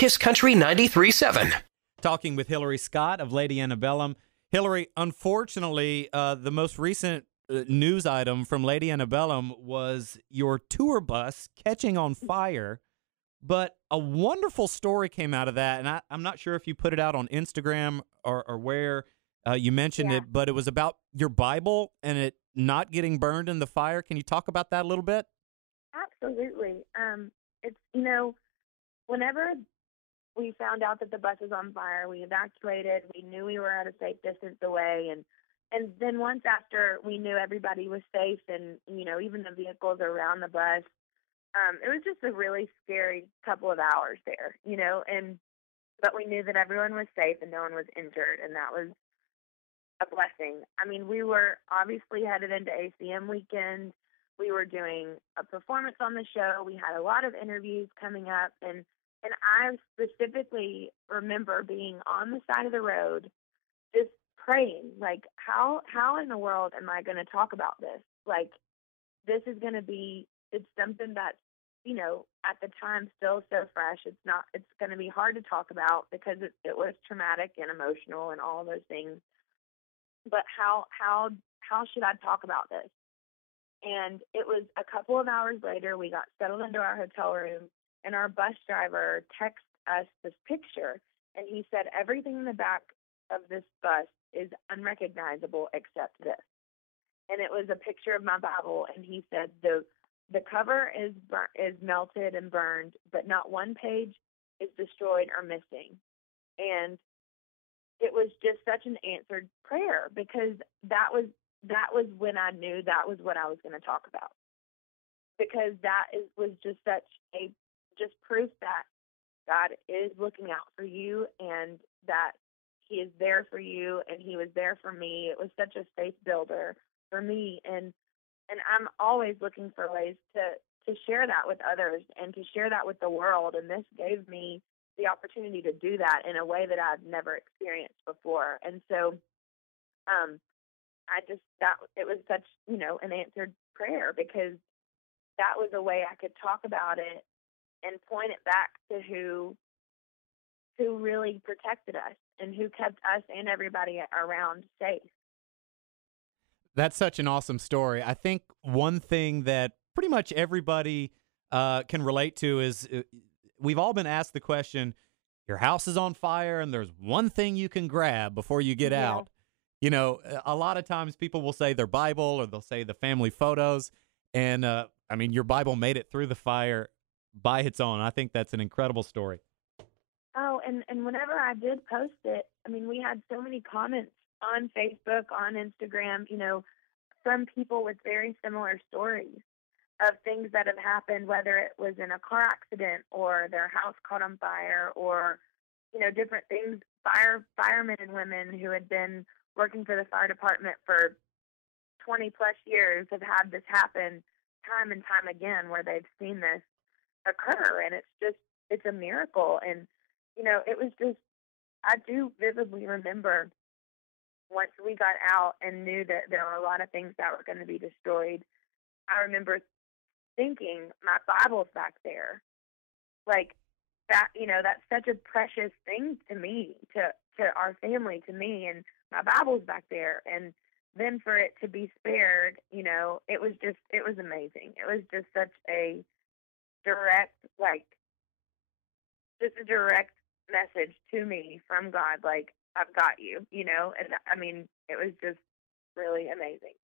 Kiss Country 93.7. Talking with Hillary Scott of Lady Antebellum. Hillary, unfortunately, the most recent news item from Lady Antebellum was your tour bus catching on fire. But a wonderful story came out of that, and I'm not sure if you put it out on Instagram or where you mentioned it, but it was about your Bible and it not getting burned in the fire. Can you talk about that a little bit? Absolutely. It's, whenever we found out that the bus was on fire, we evacuated. We knew we were at a safe distance away, and then once after we knew everybody was safe, and even the vehicles around the bus, it was just a really scary couple of hours there, but we knew that everyone was safe and no one was injured, and that was a blessing. I mean, we were obviously headed into ACM weekend. We were doing a performance on the show. We had a lot of interviews coming up, and I specifically remember being on the side of the road just praying, like, how in the world am I going to talk about this? Like, this is going to be, it's something that's, at the time still so fresh. It's going to be hard to talk about because it was traumatic and emotional and all those things. But how should I talk about this? And it was a couple of hours later, we got settled into our hotel room, and our bus driver texted us this picture, and he said, everything in the back of this bus is unrecognizable except this. And it was a picture of my Bible, and he said, the cover is melted and burned, but not one page is destroyed or missing. And it was just such an answered prayer, because that was when I knew that was what I was going to talk about, because was just such a proof that God is looking out for you and that He is there for you, and He was there for me. It was such a faith builder for me, and I'm always looking for ways to share that with others and to share that with the world, and this gave me the opportunity to do that in a way that I'd never experienced before. And so it was such, an answered prayer, because that was a way I could talk about it and point it back to who really protected us and who kept us and everybody around safe. That's such an awesome story. I think one thing that pretty much everybody can relate to is we've all been asked the question, your house is on fire and there's one thing you can grab before you get out. A lot of times people will say their Bible, or they'll say the family photos. And your Bible made it through the fire by its own. I think that's an incredible story. Oh, and whenever I did post it, we had so many comments on Facebook, on Instagram, from people with very similar stories of things that have happened, whether it was in a car accident or their house caught on fire, or, different things. Firemen and women who had been working for the fire department for 20 plus years have had this happen time and time again, where they've seen this occur, and it's a miracle. And, it was just, I do vividly remember once we got out and knew that there were a lot of things that were going to be destroyed, I remember thinking, my Bible's back there. Like, that, that's such a precious thing to me, to our family, to me, and my Bible's back there. And then for it to be spared, it was amazing. It was just such a direct, message to me from God, like, I've got you, and it was just really amazing.